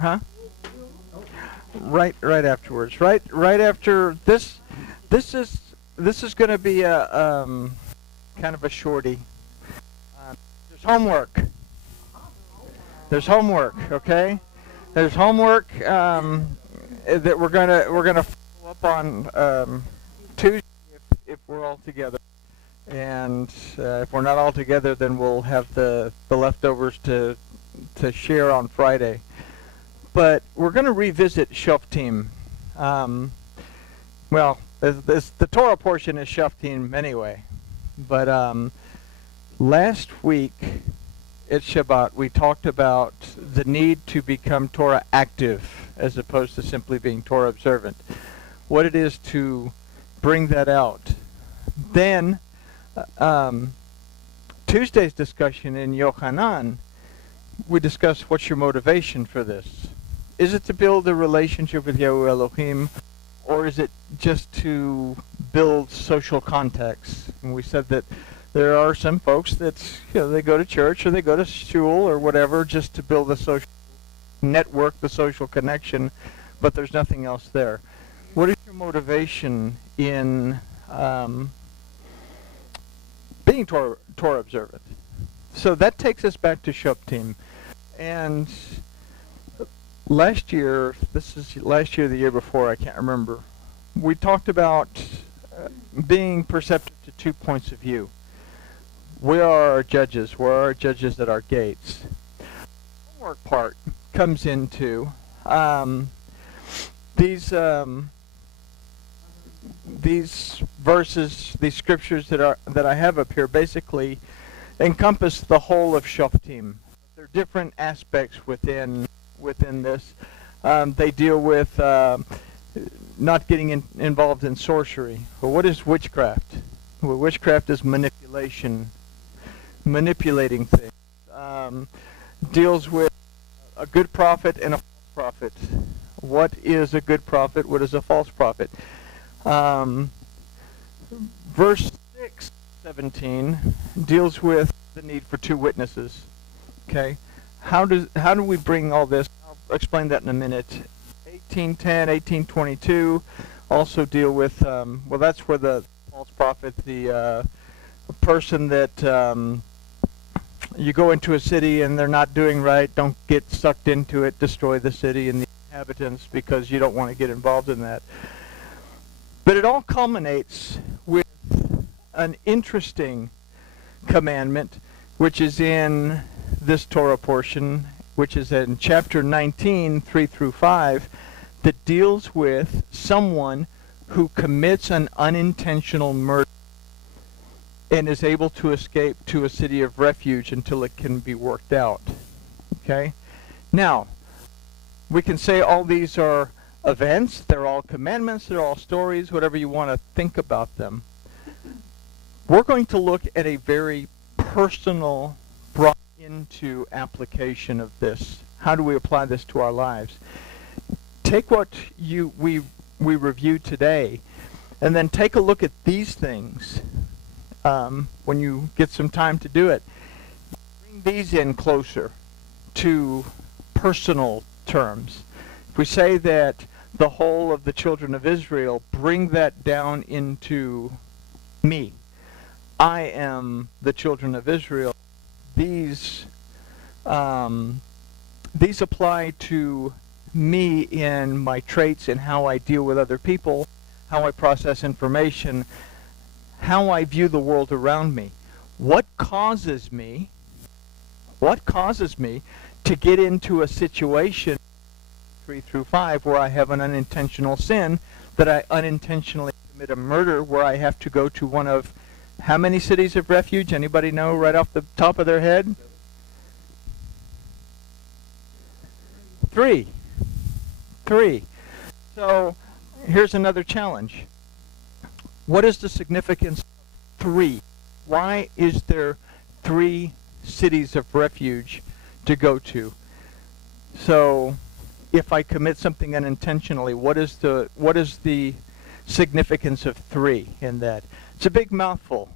Huh? Right afterwards. Right after this. This is going to be a kind of a shorty. There's homework. There's homework. Okay. There's homework that we're gonna follow up on Tuesday if we're all together. And if we're not all together, then we'll have the leftovers to share on Friday. But we're going to revisit Shoftim. Well, the Torah portion is Shoftim anyway. But last week at Shabbat, we talked about the need to become Torah active as opposed to simply being Torah observant. What it is to bring that out. Then, Tuesday's discussion in Yochanan, we discussed what's your motivation for this. Is it to build a relationship with Seh HaElohim, or is it just to build social contacts? And we said that there are some folks that they go to church or they go to shul or whatever just to build the social network, the social connection, but there's nothing else there. What is your motivation in being Torah observant? So that takes us back to Shoftim. And last year, this is last year, the year before, I can't remember, we talked about being perceptive to 2 points of view. Where are our judges? Where are our judges at our gates? The homework part comes into these verses, these scriptures that I have up here basically encompass the whole of Shoftim. There are different aspects within this. They deal with not getting involved in sorcery. Well, what is witchcraft? Well, witchcraft is manipulation, manipulating things. Deals with a good prophet and a false prophet. What is a good prophet? What is a false prophet? Verse 6:17 deals with the need for 2 witnesses. Okay, how do we bring all this? I'll explain that in a minute. 18:10, 18:22 also deal with well, that's where the false prophet, the person that you go into a city and they're not doing right, don't get sucked into it, destroy the city and the inhabitants because you don't want to get involved in that. But it all culminates with an interesting commandment, which is in this Torah portion, which is in chapter 19, 3 through 5, that deals with someone who commits an unintentional murder and is able to escape to a city of refuge until it can be worked out. Okay? Now, we can say all these are events, they're all commandments, they're all stories, whatever you want to think about them. We're going to look at a very personal, brought into application of this. How do we apply this to our lives? Take what we reviewed today, and then take a look at these things when you get some time to do it. Bring these in closer to personal terms. If we say that the whole of the children of Israel, bring that down into me. I am the children of Israel. These apply to me in my traits and how I deal with other people, how I process information, how I view the world around me. What causes me to get into a situation 3 through 5 where I have an unintentional sin, that I unintentionally commit a murder, where I have to go to one of how many cities of refuge? Anybody know right off the top of their head? 3. So here's another challenge. What is the significance of 3? Why is there 3 cities of refuge to go to? So if I commit something unintentionally, what is the significance of 3 in that? It's a big mouthful,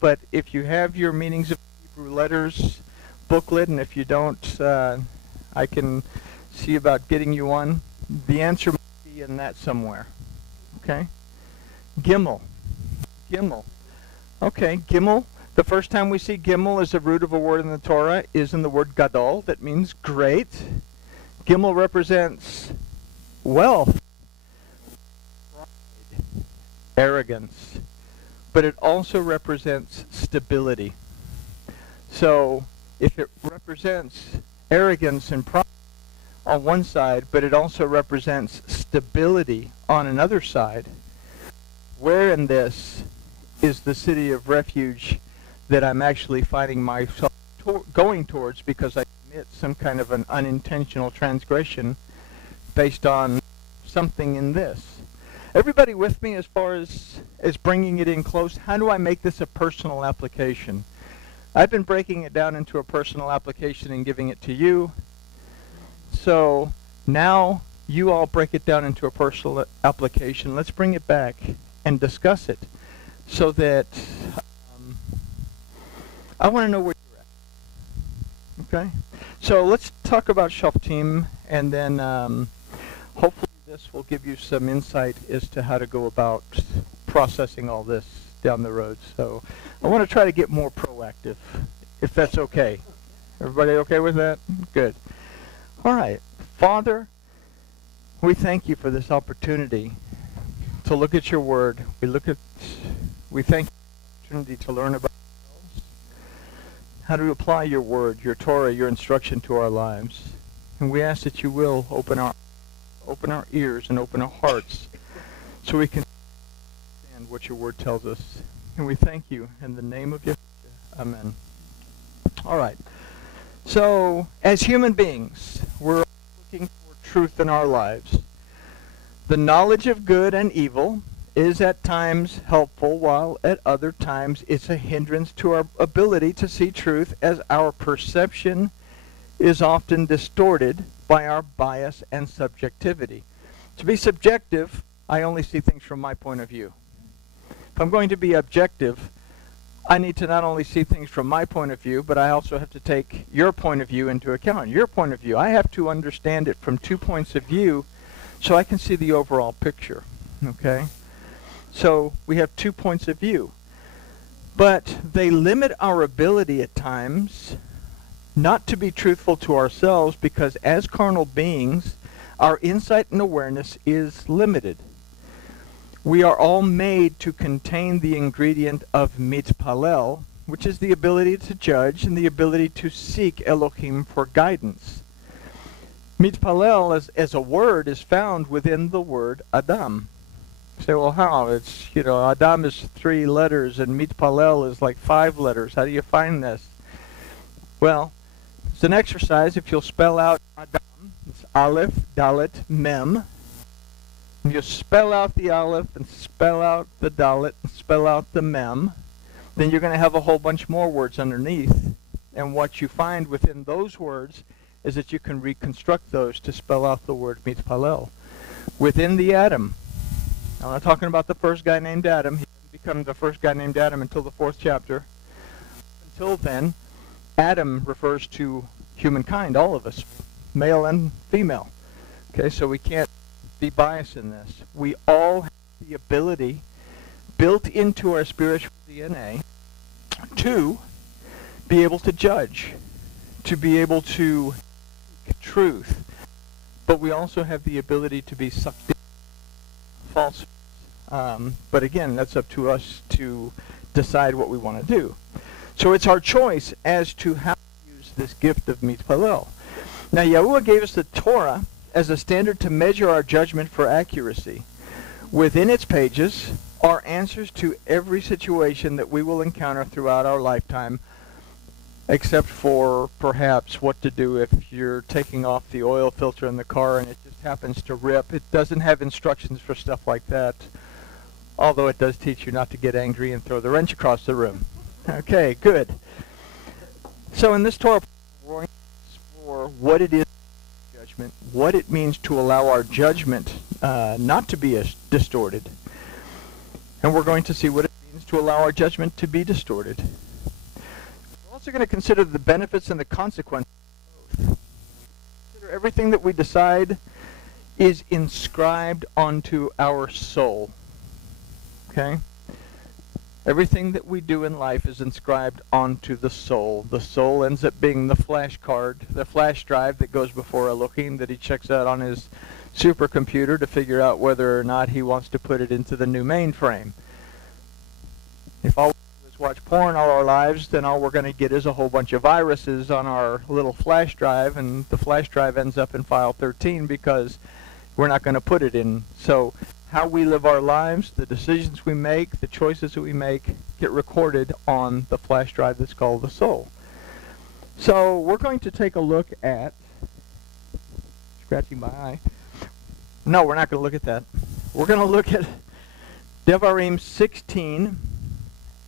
but if you have your Meanings of Hebrew Letters booklet, and if you don't, I can see about getting you one? The answer might be in that somewhere. Okay? Gimel. Gimel. Okay, Gimel. The first time we see Gimel as the root of a word in the Torah is in the word Gadol. That means great. Gimel represents wealth, pride, arrogance, but it also represents stability. So if it represents arrogance and pride on one side, but it also represents stability on another side, where in this is the city of refuge that I'm actually finding myself going towards because I commit some kind of an unintentional transgression based on something in this? Everybody with me as far as bringing it in close? How do I make this a personal application? I've been breaking it down into a personal application and giving it to you. So now you all break it down into a personal application. Let's bring it back and discuss it so that I want to know where you're at. Okay? So let's talk about Shoftim, and then hopefully this will give you some insight as to how to go about processing all this down the road. So I want to try to get more proactive, if that's okay. Everybody okay with that? Good. All right. Father, we thank you for this opportunity to look at your word. We thank you for the opportunity to learn about ourselves, how to apply your word, your Torah, your instruction to our lives. And we ask that you will open our ears and open our hearts so we can understand what your word tells us. And we thank you in the name of Yeshua. Amen. All right. So, as human beings, we're looking for truth in our lives. The knowledge of good and evil is at times helpful, while at other times it's a hindrance to our ability to see truth, as our perception is often distorted by our bias and subjectivity. To be subjective, I only see things from my point of view. If I'm going to be objective, I need to not only see things from my point of view, but I also have to take your point of view into account. Your point of view. I have to understand it from 2 points of view so I can see the overall picture. Okay? So we have 2 points of view. But they limit our ability at times not to be truthful to ourselves, because as carnal beings, our insight and awareness is limited. We are all made to contain the ingredient of mitpalel, which is the ability to judge and the ability to seek Elohim for guidance. Mitpalel as a word is found within the word Adam. You say, well, how? It's, Adam is 3 letters and mitpalel is like 5 letters. How do you find this? Well, it's an exercise. If you'll spell out Adam, it's Aleph, Dalet, Mem. If you spell out the Aleph and spell out the Dalet and spell out the Mem, then you're going to have a whole bunch more words underneath. And what you find within those words is that you can reconstruct those to spell out the word mitpalel. Within the Adam, I'm not talking about the first guy named Adam. He didn't become the first guy named Adam until the 4th chapter. Until then, Adam refers to humankind, all of us, male and female. Okay, so we can't be biased in this. We all have the ability built into our spiritual DNA to be able to judge, to be able to speak truth, but we also have the ability to be sucked in false. But again, that's up to us to decide what we want to do. So it's our choice as to how to use this gift of mitpalel. Now, Yahuwah gave us the Torah as a standard to measure our judgment for accuracy. Within its pages are answers to every situation that we will encounter throughout our lifetime, except for perhaps what to do if you're taking off the oil filter in the car and it just happens to rip. It doesn't have instructions for stuff like that, although it does teach you not to get angry and throw the wrench across the room. Okay, good. So in this Torah, we're going to explore what it is, judgment, what it means to allow our judgment not to be distorted, and we're going to see what it means to allow our judgment to be distorted. We're also going to consider the benefits and the consequences of both. Consider everything that we decide is inscribed onto our soul. Okay? Everything that we do in life is inscribed onto the soul. The soul ends up being the flash card, the flash drive that goes before Elohim that he checks out on his supercomputer to figure out whether or not he wants to put it into the new mainframe. If all we do is watch porn all our lives, then all we're going to get is a whole bunch of viruses on our little flash drive, and the flash drive ends up in file 13 because we're not going to put it in. So how we live our lives, the decisions we make, the choices that we make, get recorded on the flash drive that's called the soul. So we're going to take a look at, scratching my eye, no, we're not going to look at that. We're going to look at Devarim 16,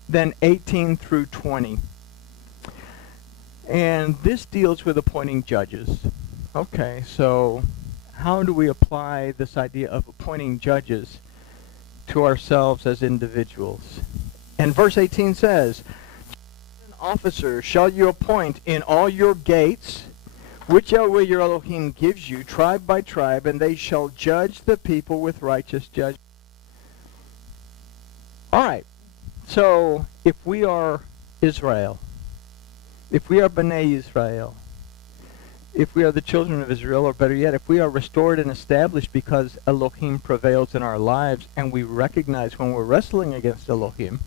then 18 through 20. And this deals with appointing judges. Okay, so how do we apply this idea of appointing judges to ourselves as individuals? And verse 18 says, "An officer shall you appoint in all your gates, which Yahweh your Elohim gives you, tribe by tribe, and they shall judge the people with righteous judgment." All right, so if we are Israel, if we are B'nai Israel, if we are the children of Israel, or better yet, if we are restored and established because Elohim prevails in our lives, and we recognize when we're wrestling against Elohim,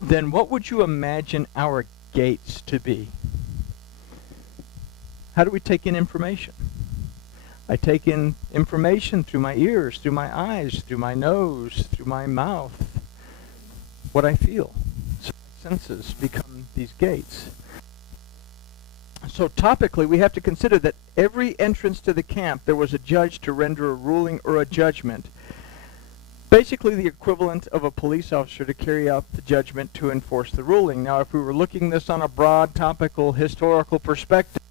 then what would you imagine our gates to be? How do we take in information? I take in information through my ears, through my eyes, through my nose, through my mouth, what I feel. So my senses become these gates. So topically, we have to consider that every entrance to the camp, there was a judge to render a ruling or a judgment. Basically the equivalent of a police officer to carry out the judgment to enforce the ruling. Now, if we were looking this on a broad, topical, historical perspective,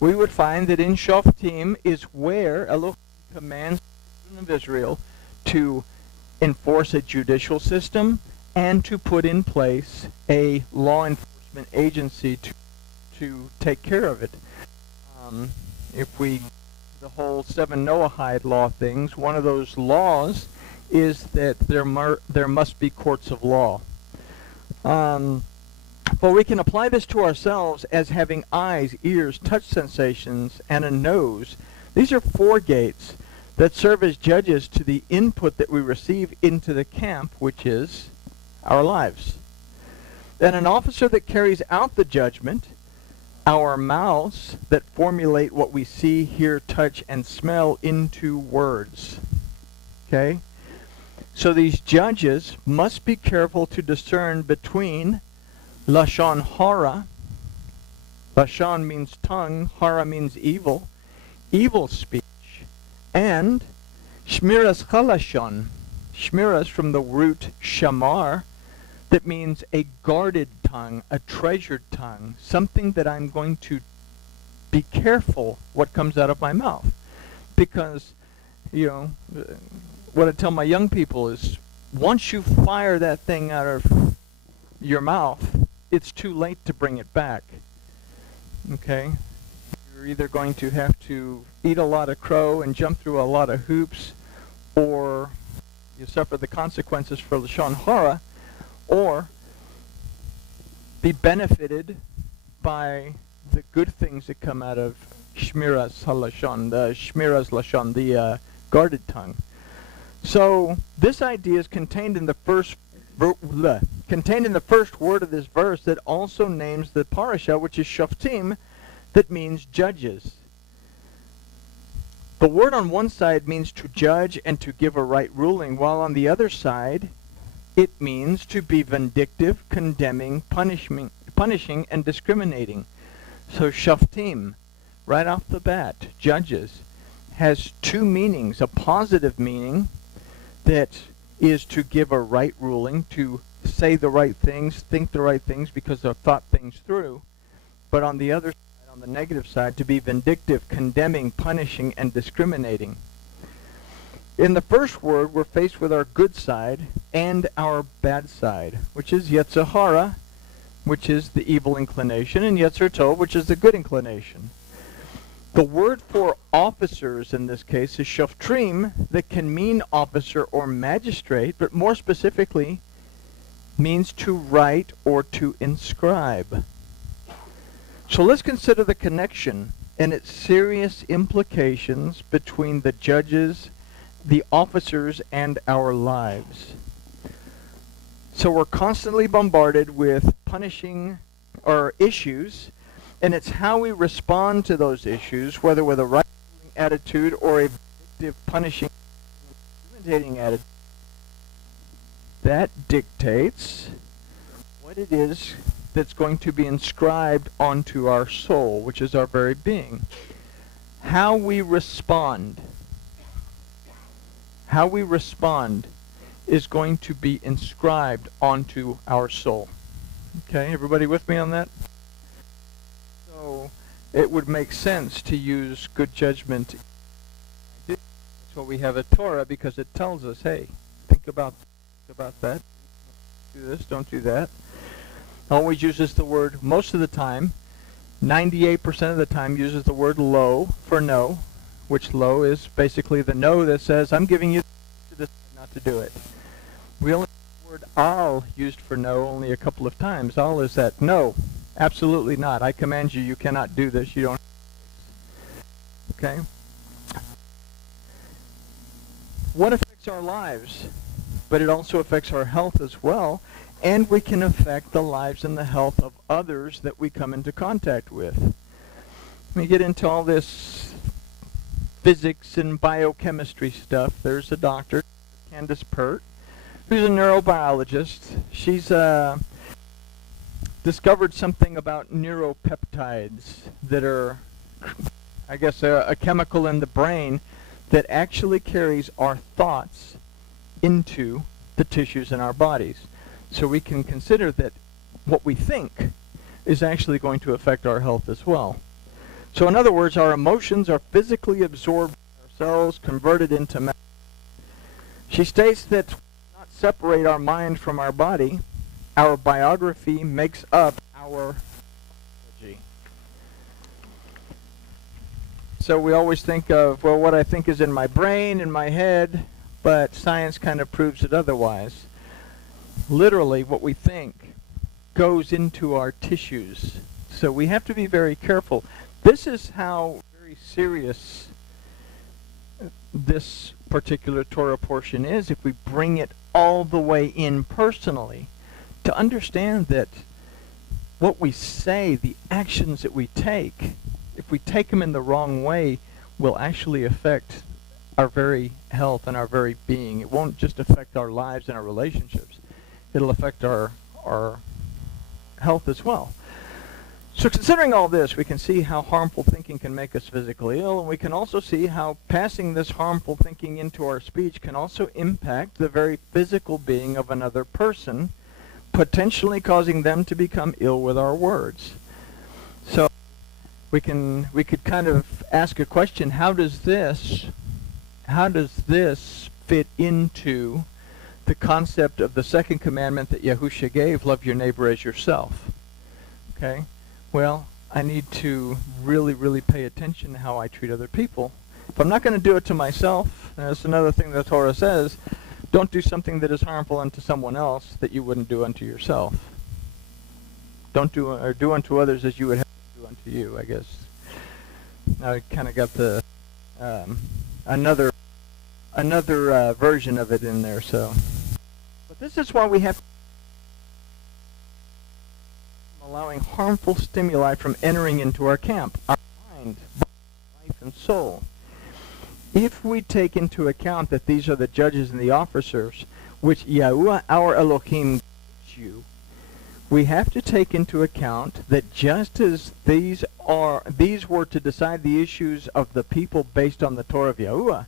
we would find that in Shoftim is where Elohim commands the children of Israel to enforce a judicial system and to put in place a law enforcement agency to take care of it. If we, the whole 7 Noahide law things, one of those laws is that there must be courts of law. But we can apply this to ourselves as having eyes, ears, touch sensations, and a nose. These are 4 gates that serve as judges to the input that we receive into the camp, which is our lives. Then an officer that carries out the judgment, our mouths that formulate what we see, hear, touch, and smell into words. Okay? So these judges must be careful to discern between Lashon Hara. Lashon means tongue, Hara means evil, evil speech, and Shmiras Chalashon. Shmiras from the root shamar, that means a guarded tongue, a treasured tongue, something that I'm going to be careful what comes out of my mouth. Because, you know, what I tell my young people is, once you fire that thing out of your mouth, it's too late to bring it back. Okay? You're either going to have to eat a lot of crow and jump through a lot of hoops, or you suffer the consequences for Lashon Hara, or be benefited by the good things that come out of Shmiras HaLashon, the Shmiras Lashon, the guarded tongue. So this idea is contained in the first word of this verse that also names the Parsha, which is Shoftim, that means judges. The word on one side means to judge and to give a right ruling, while on the other side it means to be vindictive, condemning, punishing, and discriminating. So Shoftim, right off the bat, judges, has 2 meanings. A positive meaning that is to give a right ruling, to say the right things, think the right things because they've thought things through. But on the other side, on the negative side, to be vindictive, condemning, punishing, and discriminating. In the first word, we're faced with our good side and our bad side, which is Yetzer Hara, which is the evil inclination, and Yetzer Tov, which is the good inclination. The word for officers in this case is Shoftim, that can mean officer or magistrate, but more specifically means to write or to inscribe. So let's consider the connection and its serious implications between the judges, the officers, and our lives. So we're constantly bombarded with punishing or issues, and it's how we respond to those issues, whether with a right attitude or a vindictive, punishing, intimidating attitude, that dictates what it is that's going to be inscribed onto our soul, which is our very being. How we respond is going to be inscribed onto our soul. Okay, everybody with me on that? So it would make sense to use good judgment. That's why we have a Torah, because it tells us, hey, think about that. Do this, don't do that. Always uses the word, most of the time, 98% of the time uses the word lo for no, which lo is basically the no that says, I'm giving you to decide not to do it. We only have the word al used for no only a couple of times. Al is that no, absolutely not. I command you, you cannot do this. You don't. Okay? What affects our lives? But it also affects our health as well, and we can affect the lives and the health of others that we come into contact with. Let me get into all this physics and biochemistry stuff. There's a doctor, Candace Pert, who's a neurobiologist. She's discovered something about neuropeptides that are, I guess, a chemical in the brain that actually carries our thoughts into the tissues in our bodies. So we can consider that what we think is actually going to affect our health as well. So in other words, our emotions are physically absorbed in our cells, converted into matter. She states that we do not separate our mind from our body. Our biography makes up our biology. So we always think of, well, what I think is in my brain, in my head, but science kind of proves it otherwise. Literally, what we think goes into our tissues. So we have to be very careful. This is how very serious this particular Torah portion is if we bring it all the way in personally, to understand that what we say, the actions that we take, if we take them in the wrong way, will actually affect our very health and our very being. It won't just affect our lives and our relationships. It'll affect our health as well. So considering all this, we can see how harmful thinking can make us physically ill, and we can also see how passing this harmful thinking into our speech can also impact the very physical being of another person, potentially causing them to become ill with our words. So we could kind of ask a question: how does this fit into the concept of the second commandment that Yahusha gave, love your neighbor as yourself? Okay? Well, I need to really, really pay attention to how I treat other people. If I'm not going to do it to myself, that's another thing the Torah says, don't do something that is harmful unto someone else that you wouldn't do unto yourself. Don't do, or do unto others as you would have to do unto you, I guess. I kind of got the another version of it in there, so. But this is why we have allowing harmful stimuli from entering into our camp, our mind, body, life, and soul. If we take into account that these are the judges and the officers, which Yahuwah our Elohim gives you, we have to take into account that just as these were to decide the issues of the people based on the Torah of Yahuwah,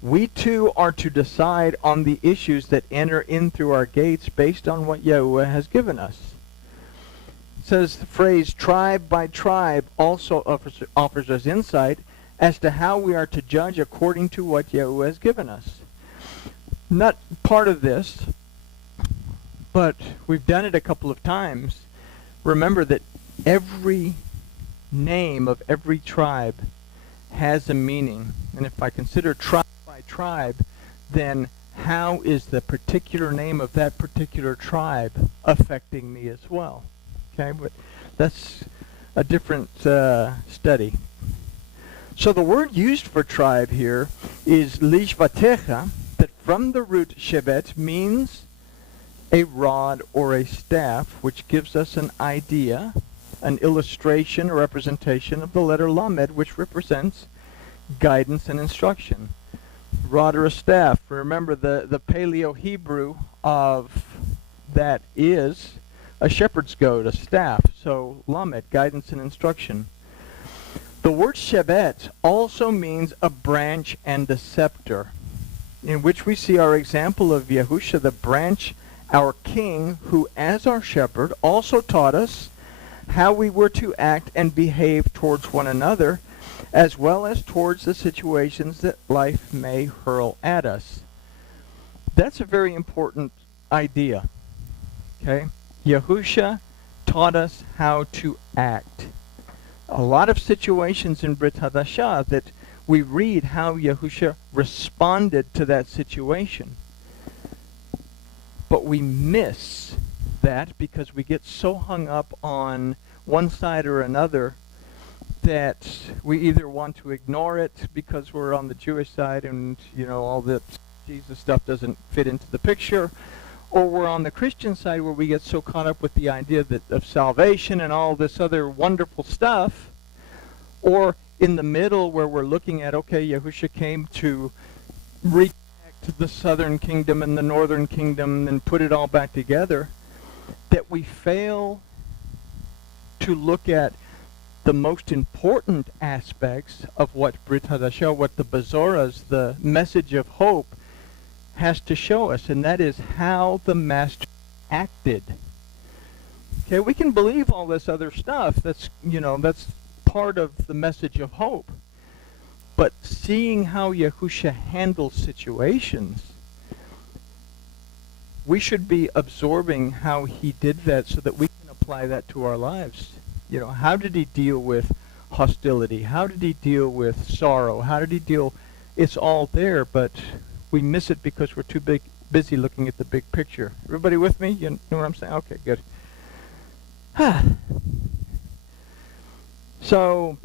we too are to decide on the issues that enter in through our gates based on what Yahuwah has given us. It says the phrase tribe by tribe also offers us insight as to how we are to judge according to what Yahuwah has given us. Not part of this, but we've done it a couple of times. Remember that every name of every tribe has a meaning. And if I consider tribe by tribe, then how is the particular name of that particular tribe affecting me as well? Okay, but that's a different study. So the word used for tribe here is lishvatecha, that from the root shevet means a rod or a staff, which gives us an idea, an illustration or representation of the letter lamed, which represents guidance and instruction. Rod or a staff. Remember, the Paleo-Hebrew of that is a shepherd's goat, a staff. So lamed, guidance and instruction. The word shevet also means a branch and a scepter, in which we see our example of Yahusha, the branch, our king, who as our shepherd also taught us how we were to act and behave towards one another, as well as towards the situations that life may hurl at us. That's a very important idea. Okay? Yahusha taught us how to act. A lot of situations in Brit Hadashah that we read how Yahusha responded to that situation. But we miss that because we get so hung up on one side or another that we either want to ignore it because we're on the Jewish side and, all the Jesus stuff doesn't fit into the picture, or we're on the Christian side where we get so caught up with the idea of salvation and all this other wonderful stuff, or in the middle where we're looking at, okay, Yahusha came to reconnect the southern kingdom and the northern kingdom and put it all back together, that we fail to look at the most important aspects of what Brit Hadashah, what the Bazoras, the message of hope, has to show us, and that is how the Master acted. Okay, we can believe all this other stuff. That's part of the message of hope. But seeing how Yahusha handles situations, we should be absorbing how he did that so that we can apply that to our lives. How did he deal with hostility? How did he deal with sorrow? How did he deal? It's all there, but we miss it because we're too busy looking at the big picture. Everybody with me? You know what I'm saying? Okay, good. So,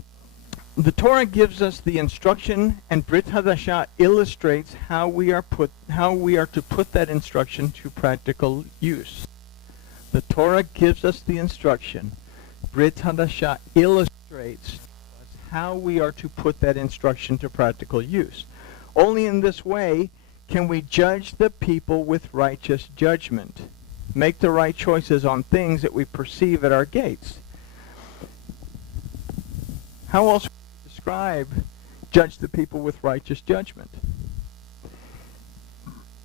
the Torah gives us the instruction, and Brit Hadashah illustrates how we are to put that instruction to practical use. The Torah gives us the instruction. Brit Hadashah illustrates how we are to put that instruction to practical use. Only in this way can we judge the people with righteous judgment, make the right choices on things that we perceive at our gates. How else would we describe judge the people with righteous judgment?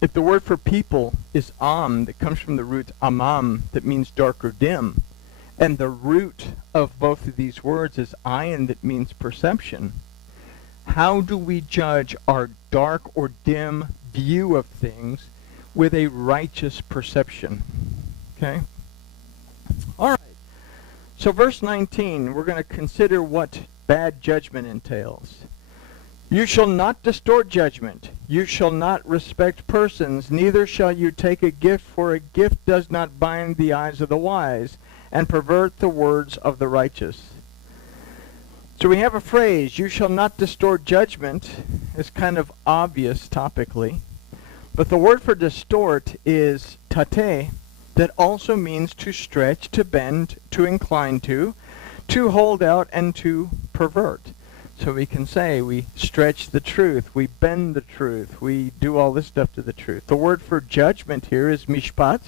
If the word for people is am, that comes from the root amam, that means dark or dim, and the root of both of these words is ayin, that means perception, how do we judge our dark or dim view of things with a righteous perception? Okay? All right. So verse 19, we're going to consider what bad judgment entails. You shall not distort judgment. You shall not respect persons. Neither shall you take a gift, for a gift does not bind the eyes of the wise and pervert the words of the righteous. So we have a phrase, you shall not distort judgment. It's kind of obvious topically. But the word for distort is tate, that also means to stretch, to bend, to incline to hold out, and to pervert. So we can say we stretch the truth, we bend the truth, we do all this stuff to the truth. The word for judgment here is mishpat,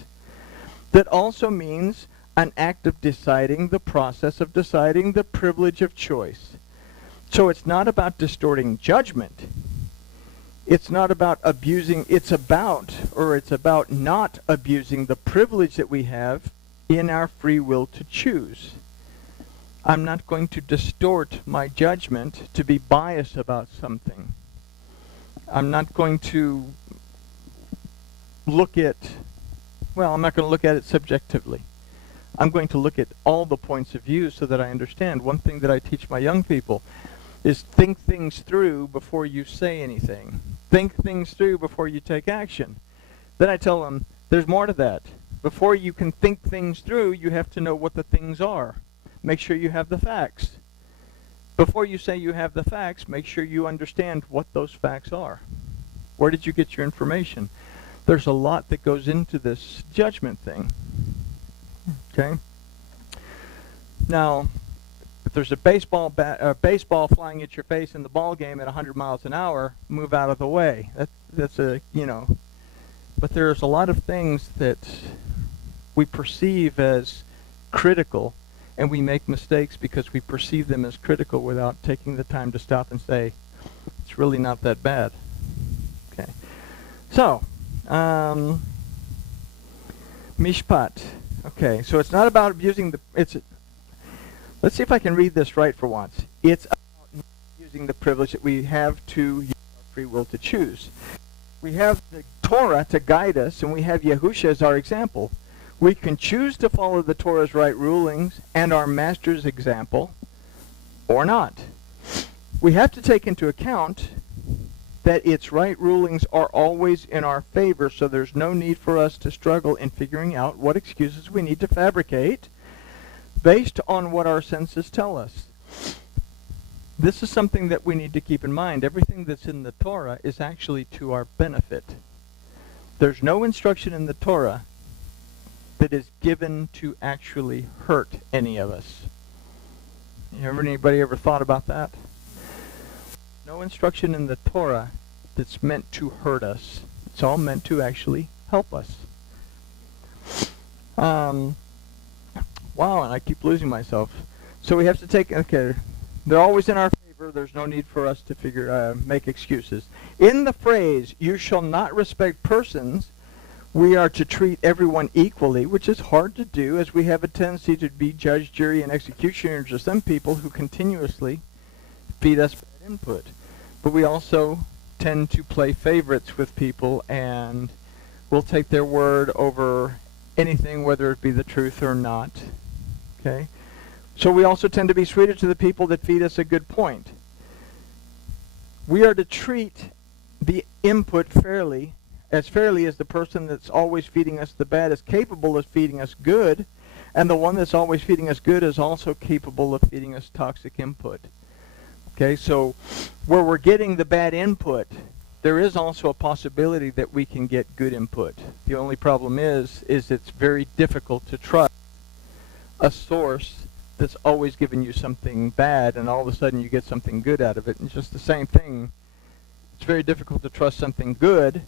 that also means an act of deciding, the process of deciding, the privilege of choice. So it's not about distorting judgment. It's not about abusing, it's about not abusing the privilege that we have in our free will to choose. I'm not going to distort my judgment to be biased about something. I'm not going to I'm not going to look at it subjectively. I'm going to look at all the points of view so that I understand. One thing that I teach my young people, is think things through before you say anything. Think things through before you take action. Then I tell them, there's more to that. Before you can think things through, you have to know what the things are. Make sure you have the facts. Before you say you have the facts, make sure you understand what those facts are. Where did you get your information? There's a lot that goes into this judgment thing. Okay? Now, if there's a baseball flying at your face in the ball game at 100 miles an hour, move out of the way. That's a, you know. But there's a lot of things that we perceive as critical, and we make mistakes because we perceive them as critical without taking the time to stop and say, it's really not that bad. Okay. So, mishpat. Okay, so it's not about abusing the, let's see if I can read this right for once. It's about not using the privilege that we have to use our free will to choose. We have the Torah to guide us, and we have Yahusha as our example. We can choose to follow the Torah's right rulings and our Master's example, or not. We have to take into account that its right rulings are always in our favor, so there's no need for us to struggle in figuring out what excuses we need to fabricate based on what our senses tell us. This is something that we need to keep in mind. Everything that's in the Torah is actually to our benefit. There's no instruction in the Torah that is given to actually hurt any of us. Anybody ever thought about that? No instruction in the Torah that's meant to hurt us. It's all meant to actually help us. Wow, and I keep losing myself. So we have to take, okay, they're always in our favor. There's no need for us to make excuses. In the phrase, you shall not respect persons, we are to treat everyone equally, which is hard to do, as we have a tendency to be judge, jury, and executioners of some people who continuously feed us bad input. But we also tend to play favorites with people, and we'll take their word over anything, whether it be the truth or not. Okay? So we also tend to be sweeter to the people that feed us a good point. We are to treat the input fairly as the person that's always feeding us the bad is capable of feeding us good, and the one that's always feeding us good is also capable of feeding us toxic input. Okay, so where we're getting the bad input, there is also a possibility that we can get good input. The only problem is it's very difficult to trust a source that's always giving you something bad, and all of a sudden you get something good out of it. And it's just the same thing. It's very difficult to trust something good,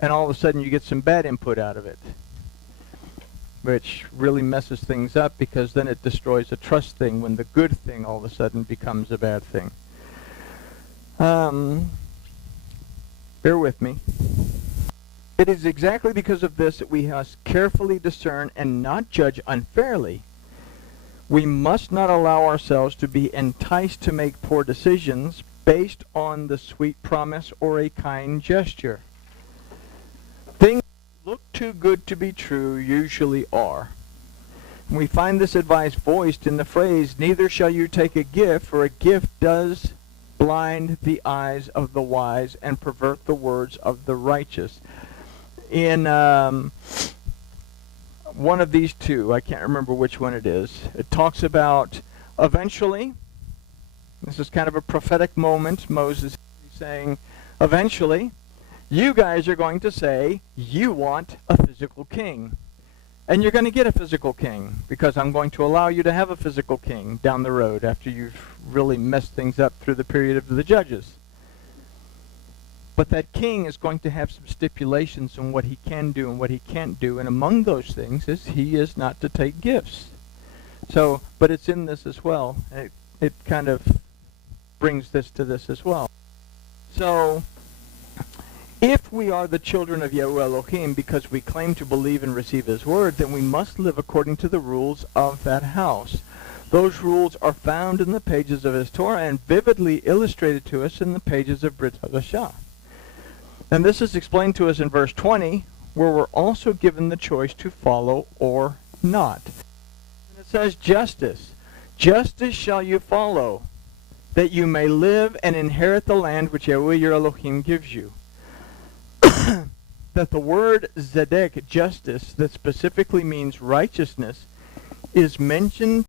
and all of a sudden you get some bad input out of it, which really messes things up, because then it destroys a trust thing when the good thing all of a sudden becomes a bad thing. Bear with me. It is exactly because of this that we must carefully discern and not judge unfairly. We must not allow ourselves to be enticed to make poor decisions based on the sweet promise or a kind gesture. Things that look too good to be true usually are. We find this advice voiced in the phrase, neither shall you take a gift, for a gift does blind the eyes of the wise and pervert the words of the righteous. In one of these two, I can't remember which one it is, it talks about eventually, this is kind of a prophetic moment, Moses is saying, eventually, you guys are going to say you want a physical king. And you're going to get a physical king, because I'm going to allow you to have a physical king down the road after you've really messed things up through the period of the judges. But that king is going to have some stipulations on what he can do and what he can't do, and among those things is he is not to take gifts. So, but it's in this as well. It kind of brings this to this as well. So, if we are the children of Seh HaElohim because we claim to believe and receive his word, then we must live according to the rules of that house. Those rules are found in the pages of his Torah and vividly illustrated to us in the pages of Brit Hadashah. And this is explained to us in verse 20, where we're also given the choice to follow or not. And it says justice. Justice shall you follow. that you may live and inherit the land which Yahweh your Elohim gives you. That the word zedek, justice, that specifically means righteousness, is mentioned